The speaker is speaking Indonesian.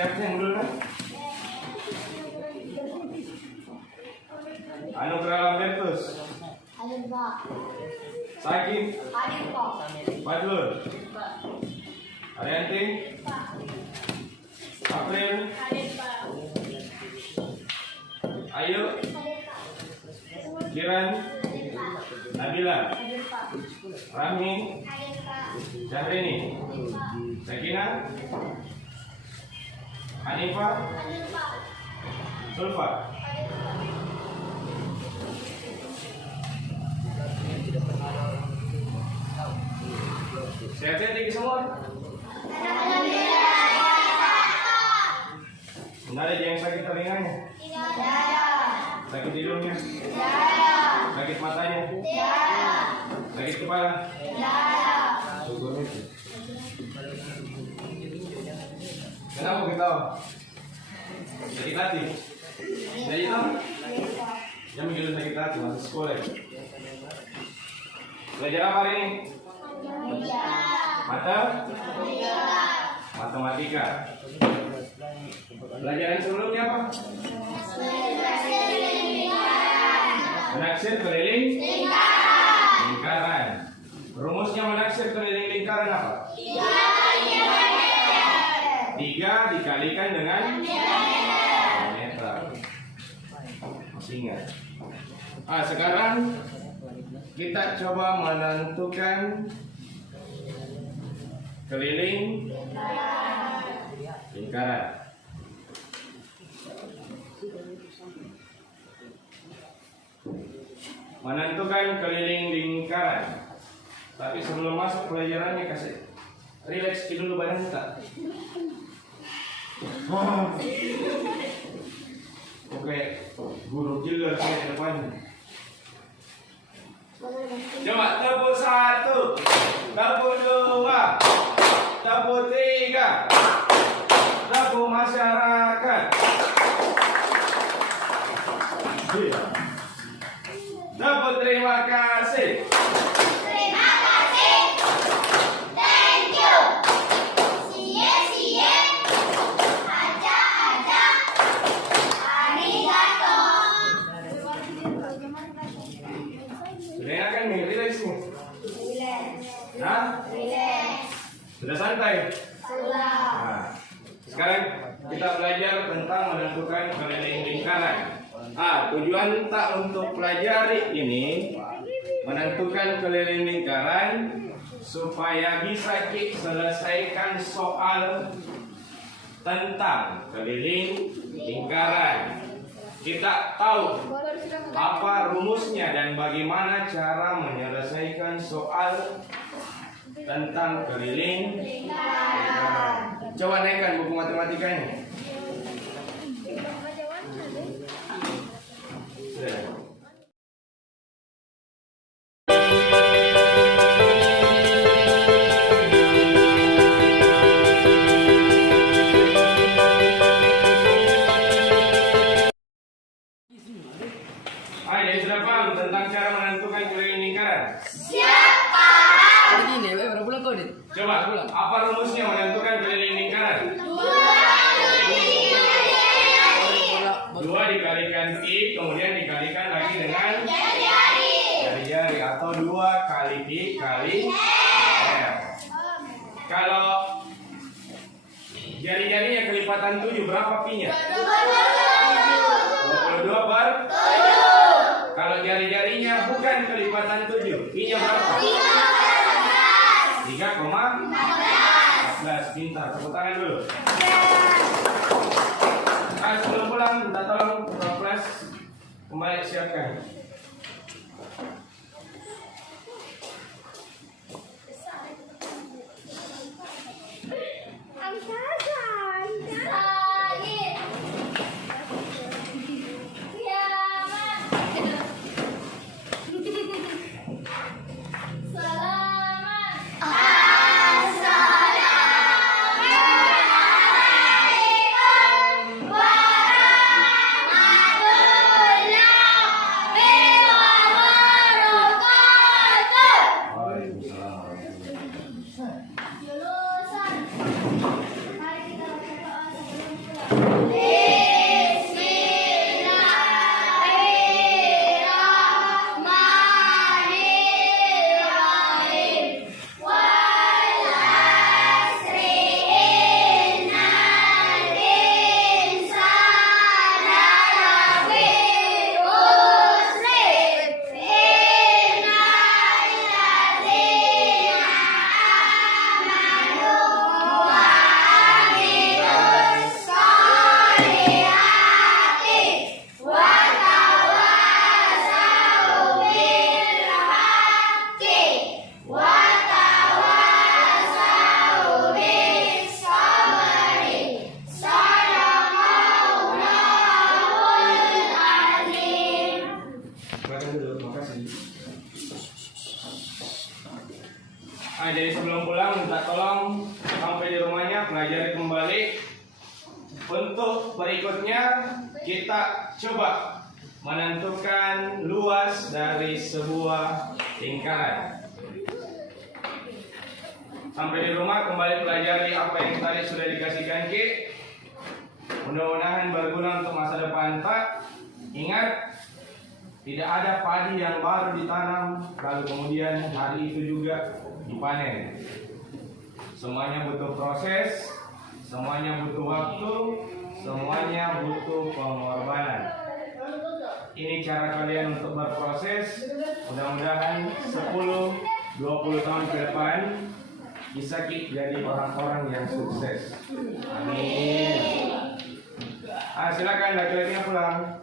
siapa yang dulu kan? Anugerah Lambertus. Hadir Pak. Sakit. Hadir Pak. Fadlul. Pak. Arianti. Pak. April. Hadir Pak. Ayu. Hadir Pak. Kiran. Hadir Pak. Nabila. Hadir Pak. Rahmi. Hadir Pak. Syahrini. Hadir Pak. Sakina. Hanifah. Hadir Pak. Sulfa. Hadir Pak. Sehat-sehat tinggi semua. Tidak ada yang sakit telinganya, Tidak ada. sakit hidungnya, Tidak ada. sakit matanya, Tidak ada. sakit kepala. Tidak ada. Syukur itu. Kenapa kita sakit hati? Jadi tahu? Yang menjadi sakit hati masih sekolah. Belajar apa hari ini? Matematika. Pelajaran sebelumnya apa? Menaksir keliling lingkaran. Rumusnya menaksir keliling lingkaran apa? 3 dikalikan dengan diameter. Masih ingat? Sekarang kita coba menentukan keliling lingkaran. Menentukan keliling lingkaran. Tapi sebelum masuk pelajarannya kasih relax dulu badan kita. Oke, guru killer saya di depan. Coba tepuk 1, tepuk 2, tepuk 3, tepuk masyarakat. Tepuk terima kasih. Terima kasih. Thank you. Sie. Aja. Arigato. Sudah kan nih, relax nih. Relax. Hah? Relax. Sudah santai? Sudah. Nah, sekarang kita belajar tentang menentukan keliling lingkaran. Tujuan tak untuk pelajari ini menentukan keliling lingkaran supaya bisa selesaikan soal tentang keliling lingkaran. Kita tahu apa rumusnya dan bagaimana cara menyelesaikan soal tentang keliling lingkaran. Coba naikkan buku matematikanya. Jadi sudah paham tentang cara menentukan keliling lingkaran? Siapa? Coba, apa rumusnya menentukan keliling lingkaran? 2 dikalikan pi, kemudian dikalikan lagi dengan jari-jari atau 2 kali pi kali r. Kalau jari-jarinya kelipatan 7, berapa pi-nya? 22 per 7. Kalau jari-jarinya bukan kelipatan 7, pi-nya berapa? 3,14. Pintar, tepuk tangan dulu. Sebelum pulang, minta tolong toples kembali siapkan. Assalamualaikum warahmatullahi Bismillahirrahmanirrahim. Wal asri innal insana lafi khusr illal ladzina amanu wa amilus solihati wa tawasaw bil haqqi wa tawasaw bis sabri. Shadaqallahul azim. Silakan dulu, makasih. Jadi sebelum pulang minta tolong sampai di rumahnya pelajari kembali. Untuk berikutnya kita coba menentukan luas dari sebuah lingkaran. Sampai di rumah kembali pelajari apa yang tadi sudah dikasihkan Ki. Mudah-mudahan berguna untuk masa depan Pak. Ingat, tidak ada padi yang baru ditanam lalu kemudian hari itu juga dipanen. Semuanya butuh proses, semuanya butuh waktu, semuanya butuh pengorbanan. Ini cara kalian untuk berproses. Mudah-mudahan 10-20 tahun ke depan bisa jadi orang-orang yang sukses. Amin. Silakan laki-lakinya pulang.